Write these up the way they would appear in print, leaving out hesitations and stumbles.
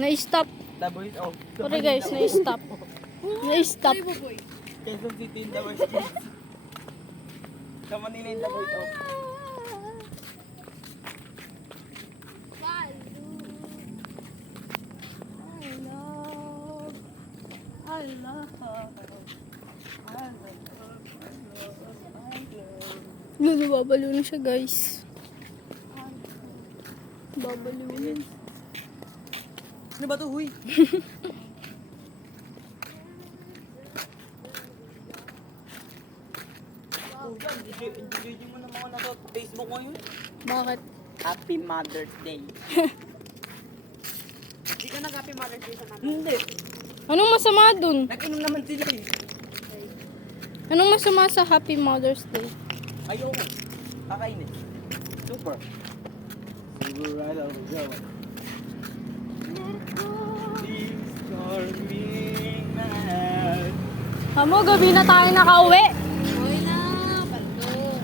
Na-stop. Laboy off. Sorry guys, na-stop. Na-stop. Quezon City in the West Coast. Sa Manila in the West off. Lulu, babalo na siya guys. Babalo na. Ano ba to, huy? Enjoy mo na mga nasa Facebook ngayon. Bakit? Happy Mother's Day. Hindi ka nag-Happy Mother's Day sa mama? Hindi. Anong masama dun? Nag-inom naman sila eh. Anong masama sa Happy Mother's Day? Ayoko. Kakainin. Super. Super right over there. These charming night. Amo, gabi na tayo nakauwi. Uy na, baldo.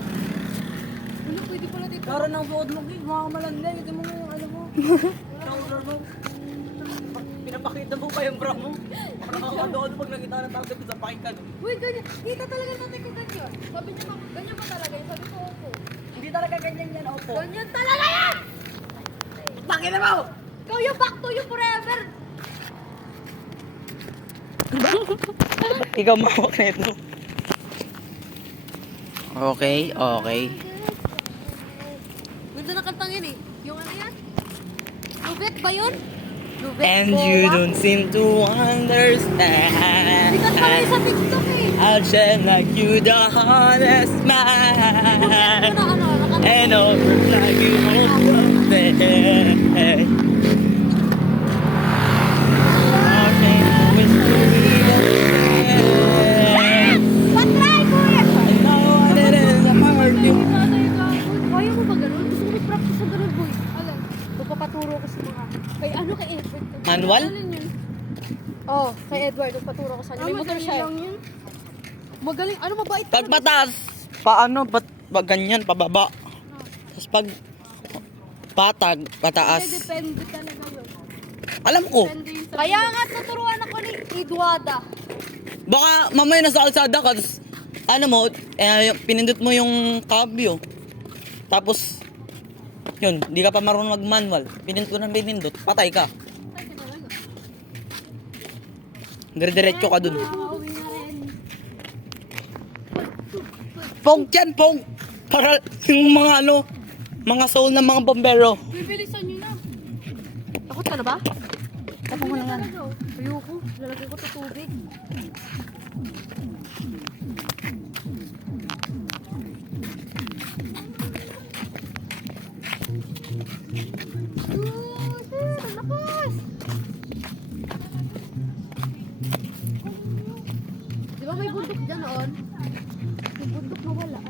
Ano, pwede pala dito. Karoon ng suod mo, Gig. Mga malanda. Ito mo yung ano mo. Shoulder mo. Pinapakita mo pa yung bra mo. Parang nakakadoon pag nakita na tao sa pakikan. Uy, ganyan. Kita talaga natin ko ganyan. Sabi niya, ganyan ba talaga yun? Sabi ko, opo. Hindi talaga ganyan yan, opo. Ganyan talaga yan! Pakita mo! Ikaw yung back to you forever. Ikaw mawak na ito. Okay, okay. Ganda na kantang yun eh. Yung ano yan? Lubet ba yun? Lubet And you don't seem to understand. Sikat pa rin sa TikTok eh. I'll share like you the honest man. Ano? And over like you won't there. Okay, always believe it. Patry, kuya! I know what it is, I'm hurting. Kaya mo ba ganun? Gusto ko mag-practice sa ganun, boy. Alam, magpapaturo ko sa mga... Kay ano kay Edward? Manual? Oh, kay Edward, magpaturo ko sa kanya. May motor siya. Magaling, ano mabait ka? Pag pataas, paano? Pag ganyan, pababa. Tapos pag patag, pataas. Depende talaga yun. Alam ko. Kaya nga tuturuan ako ni Edwada. Baka mamaya nasa kalsada ka, tapos ano mo, pinindot mo yung kabyo. Tapos, yun, di ka pa marunong mag-manual. Pinindot, patay ka. Dire-diretso ka dun. Pauwi na rin. Pong yan, pong! Para yung mga ano, mga soul ng mga bombero. Bibilisan nyo na. Takot ka na ba? Tapos mo na yan. Ayoko. Lalagay ko sa tubig. Lakas! Di ba may bundok dyan noon? May bundok na wala.